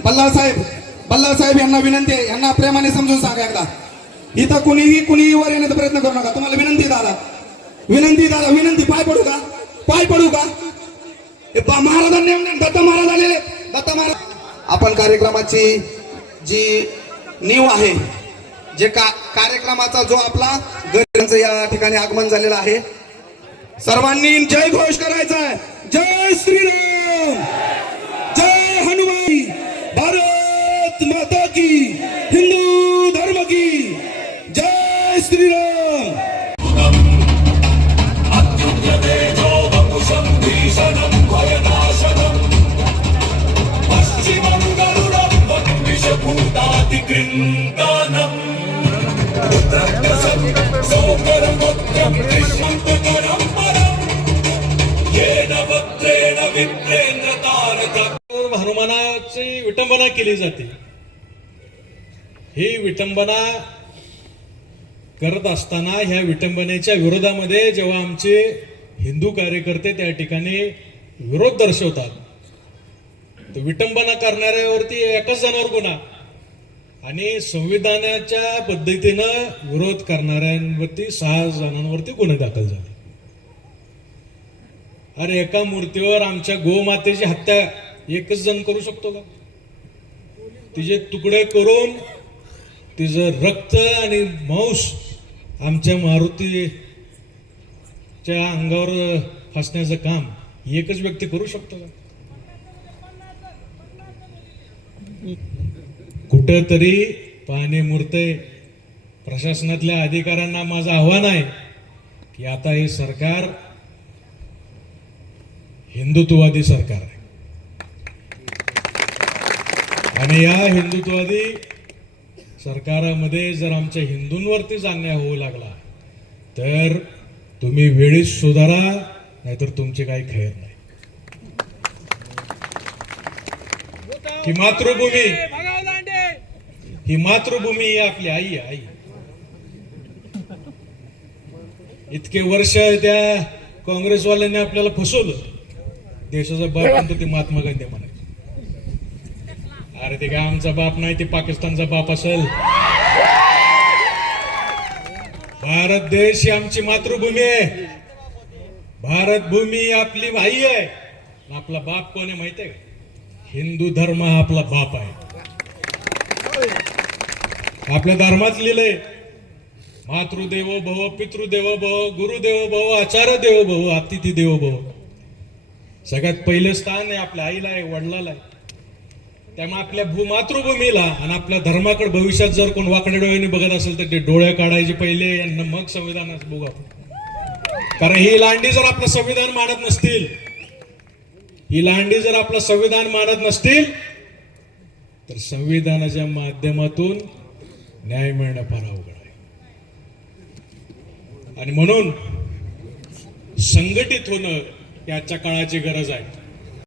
बल्लाळ साहेब यांना विनंती आहे, यांना प्रेमाने समजून सांगा एकदा. इथं कुणीही वर येण्याचा प्रयत्न करू नका. तुम्हाला विनंती दादा, विनंती. पाय पडू का महाराजांनी दत्ता महाराज आलेले. दत्ता महाराज, आपण कार्यक्रमाची जी नीव आहे, जे कार्यक्रमाचा जो आपला गरजेचं या ठिकाणी आगमन झालेलं आहे, सर्वांनी जय घोष करायचा आहे. जय श्रीराम, जय हनुमान, भारत माता की, हिंदू धर्म की जय श्रीराम. हनुमानाची विटंबना केली जाते. ही विटंबना करत असताना ह्या विटंबनेच्या विरोधामध्ये जेव्हा आमचे हिंदू कार्यकर्ते त्या ठिकाणी विरोध दर्शवतात, तर विटंबना करणाऱ्यावरती एकच जणांवर गुन्हा आणि संविधानाच्या पद्धतीनं विरोध करणाऱ्यांवरती 6 जणांवरती गुन्हे दाखल झाले. अरे, एका मूर्तीवर आमच्या गोमातेची हत्या एकच जण करू शकतो का? तिचे तुकडे करून तिचं रक्त आणि मांस आमच्या मारुतीच्या अंगावर फासण्याचं काम एकच व्यक्ती करू शकतो का? कुठेतरी पाणी मुरतंय. प्रशासनातल्या अधिकाऱ्यांना माझं आव्हान आहे की आता हे सरकार हिंदुत्ववादी सरकार आहे आणि या हिंदुत्ववादी सरकारामध्ये जर आमच्या हिंदूंवरतीच अन्याय होऊ लागला तर तुम्ही वेळीच सुधारा, नाहीतर तुमचे काही खैर नाही. ही मातृभूमी आपली आई आहे. इतके वर्ष त्या काँग्रेसवाल्यांनी आपल्याला फसवलं. देशाचा बाप म्हणतो ते महात्मा गांधी म्हणायचे. अरे, ते काय आमचा बाप नाही, ते पाकिस्तानचा बाप असेल. भारत देश ही आमची मातृभूमी आहे. भारत भूमी आपली आई आहे. आपला बाप कोण आहे माहिती आहे? हिंदू धर्म हा आपला बाप आहे. आपल्या धर्मात लिहिलंय, मातृदेवो भव, पितृदेवो भव, गुरुदेवो भव, आचार्य देवो भव, अतिथी देवो भव. सगळ्यात पहिलं स्थान आहे आपल्या आईला आहे, वडिलाला आहे. त्यामुळे आपल्या मातृभूमीला आणि आपल्या धर्माकडे भविष्यात जर कोण वाकड्या डोळ्यांनी बघत असेल तर ते डोळे काढायचे पहिले यांना, मग संविधानात बघू आपण. कारण ही लांडी जर आपलं संविधान मानत नसतील, तर संविधानाच्या माध्यमातून न्याय मिळणं फार अवघड आहे. आणि म्हणून संघटित होणं याच्या काळाची गरज आहे.